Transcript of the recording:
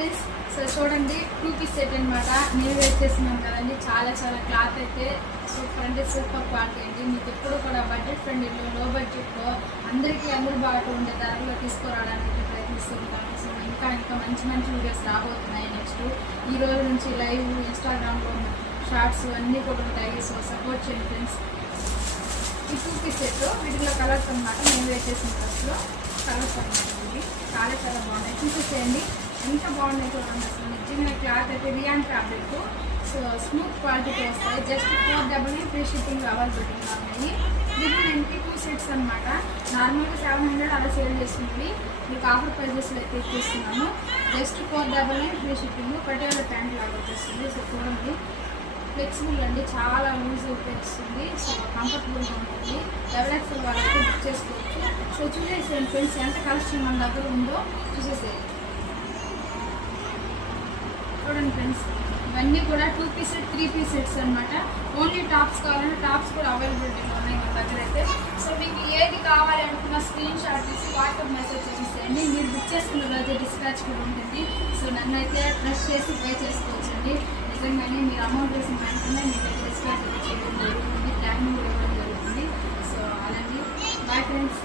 Friends, so చూడండి 2 piece set అనమాట. నేను వేర్ చేస్తున్నాను కదండి. చాలా క్లాత్ అయితే సూపర్ అంటే సూపర్ క్వాలిటీ అండి. మీకు ఎప్పుడు కూడా బడ్జెట్ ఫ్రెండ్లీలో, లో బడ్జెట్లో అందరికీ అందుబాటులో ఉండే ధరలో తీసుకురావడానికి ప్రయత్నిస్తూ ఉంటాను. సో ఇంకా మంచి వీడియోస్ రాబోతున్నాయి. నెక్స్ట్ ఈ రోజు నుంచి లైవ్ ఇన్స్టాగ్రామ్లో షార్ట్స్ అన్నీ కూడా ఉంటాయి. సో సపోర్ట్ చేయండి ఫ్రెండ్స్. ఈ 2 పీస్ సెట్ వీటిలో కలర్స్ అనమాట. నేను వేర్ చేసిన డ్రెస్లో కలర్స్ అనమాట. ఇవి చాలా బాగున్నాయి. చూసేసేయండి ఎంత బాగున్నాయి చూడండి. అసలు నిజంగా క్లాత్ అయితే రియాన్ ఫ్యాబ్రిక్. సో స్మూత్ క్వాలిటీతో వస్తాయి. జస్ట్ 499 ఫ్రీ షిప్పింగ్ అవైలబిలిటీగా ఉన్నాయి. దీంట్లో మనకి 2 సెట్స్ అనమాట. నార్మల్గా 700 అలా సేల్ చేస్తుంది. మీకు ఆఫర్ ప్రైజెస్లో అయితే ఇచ్చేస్తున్నాము. Just 499 free shipping. Patiala pant లాగా వచ్చేస్తుంది. సో చూడండి ఫ్లెక్సిబుల్ అండి, చాలా యూజ్ అయితే వస్తుంది. సో కంఫర్టబుల్గా ఉంటుంది. XXL వాళ్ళైతే బుక్ చేసుకోవచ్చు. సో చూసేసేయండి ఫ్రెండ్స్, ఎంత కలెక్షన్ మన దగ్గర ఉందో చూసేసేయండి. చూడండి ఫ్రెండ్స్, ఇవన్నీ కూడా 2 పీస్ సెట్, 3 పీస్ సెట్స్ అనమాట. ఓన్లీ టాప్స్ కావాలంటే టాప్స్ కూడా అవైలబిలిటీగా ఉన్నాయి మన దగ్గర అయితే. సో మీకు ఏది కావాలి అనుకున్న స్క్రీన్ షాట్ తీసి వాట్సాప్ మెసేజ్ చేసేయండి. మీరు బుక్ చేసుకున్న రోజు డిస్పాచ్ కూడా ఉంటుంది. సో నన్ను అయితే ట్రస్ట్ చేసి పే చేసుకోవచ్చండి. నిజంగానే మీరు అమౌంట్ వేసిన వెంటనే మీకు డిస్పాచ్ చేయడం జరుగుతుంది. ట్యాగింగ్ కూడా ఇవ్వడం జరుగుతుంది. సో అలాగే బాయ్ ఫ్రెండ్స్.